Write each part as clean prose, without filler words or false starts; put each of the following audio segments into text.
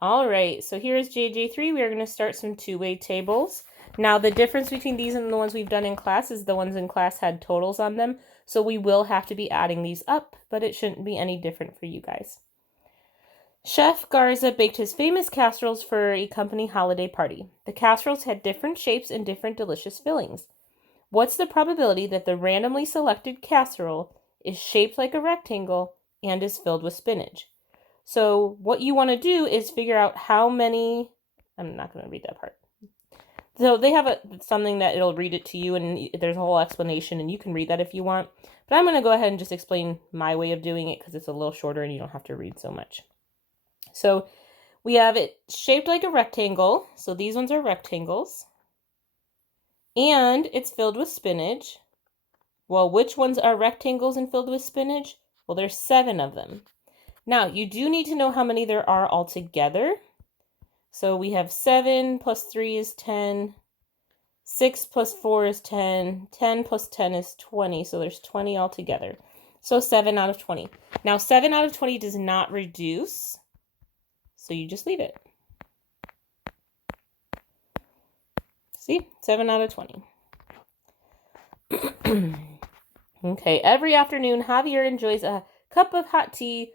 All right, so here's JJ3. We are going to start some two-way tables. Now, the difference between these and the ones we've done in class is the ones in class had totals on them, so we will have to be adding these up, but it shouldn't be any different for you guys. Chef Garza baked his famous casseroles for a company holiday party. The casseroles had different shapes and different delicious fillings. What's the probability that the randomly selected casserole is shaped like a rectangle and is filled with spinach? So what you want to do is figure out how many, I'm not going to read that part. So they have something that it'll read it to you, and there's a whole explanation, and you can read that if you want. But I'm going to go ahead and just explain my way of doing it because it's a little shorter and you don't have to read so much. So we have it shaped like a rectangle. So these ones are rectangles. And it's filled with spinach. Well, which ones are rectangles and filled with spinach? Well, there's 7 of them. Now, you do need to know how many there are altogether. So we have 7 plus 3 is 10. 6 plus 4 is 10. 10 plus 10 is 20. So there's 20 altogether. So 7 out of 20. Now, 7 out of 20 does not reduce. So you just leave it. See? 7 out of 20. Okay, every afternoon, Javier enjoys a cup of hot tea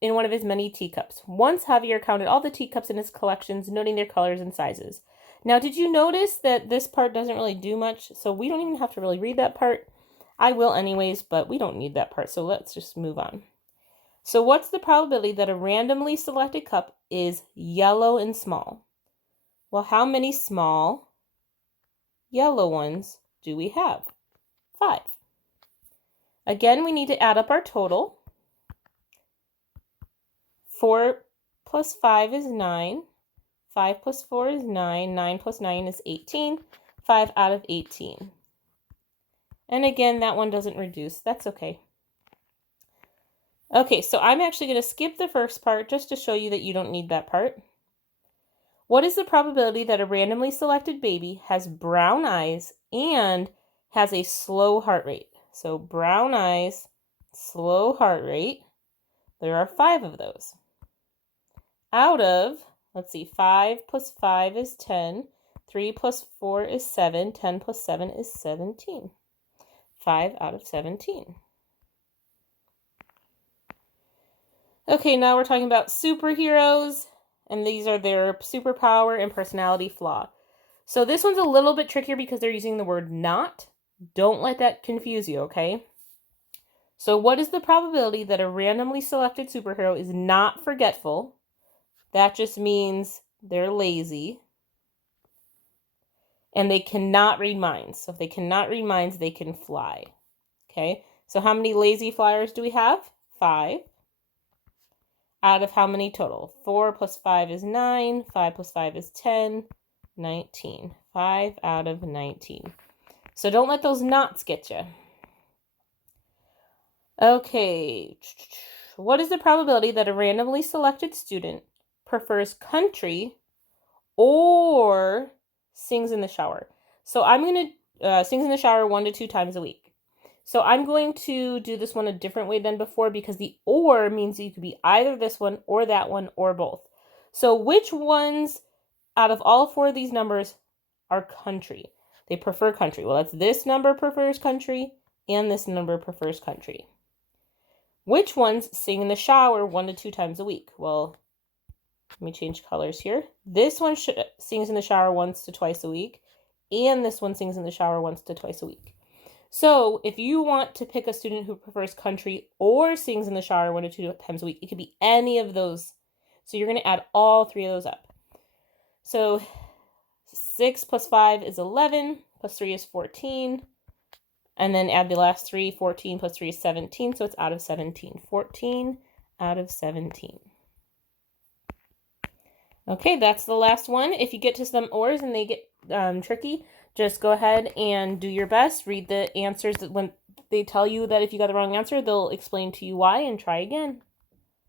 in one of his many teacups. Once Javier counted all the teacups in his collections, noting their colors and sizes. Now, did you notice that this part doesn't really do much? So we don't even have to really read that part. I will anyways, but we don't need that part. So let's just move on. So what's the probability that a randomly selected cup is yellow and small? Well, how many small yellow ones do we have? 5. Again, we need to add up our total. 4 plus 5 is 9. 5 plus 4 is 9. 9 plus 9 is 18. 5 out of 18. And again, that one doesn't reduce. That's okay. Okay, so I'm actually going to skip the first part just to show you that you don't need that part. What is the probability that a randomly selected baby has brown eyes and has a slow heart rate? So brown eyes, slow heart rate. There are 5 of those. Out of, let's see, 5 plus 5 is 10. 3 plus 4 is 7. 10 plus 7 is 17. 5 out of 17. Okay, now we're talking about superheroes, and these are their superpower and personality flaw. So this one's a little bit trickier because they're using the word not. Don't let that confuse you, okay? So what is the probability that a randomly selected superhero is not forgetful? That just means they're lazy. And they cannot read minds. So if they cannot read minds, they can fly. Okay, so how many lazy flyers do we have? 5. Out of how many total? 4 plus 5 is 9. 5 plus 5 is 10. 19. 5 out of 19. So don't let those knots get you. Okay, what is the probability that a randomly selected student prefers country or sings in the shower? So I'm going to sings in the shower 1 to 2 times a week. So I'm going to do this one a different way than before because the or means that you could be either this one or that one or both. So which ones out of all 4 of these numbers are country? They prefer country. Well, that's this number prefers country and this number prefers country. Which ones sing in the shower 1 to 2 times a week? Well, let me change colors here. This one sings in the shower 1 to 2 a week, and this one sings in the shower 1 to 2 a week. So if you want to pick a student who prefers country or sings in the shower 1 to 2 times a week, it could be any of those. So you're going to add all 3 of those up. So 6 plus 5 is 11, plus 3 is 14. And then add the last 3, 14 plus 3 is 17, so it's out of 17. 14 out of 17. Okay, that's the last one. If you get to some ors and they get tricky, just go ahead and do your best. Read the answers. When they tell you that if you got the wrong answer, they'll explain to you why and try again.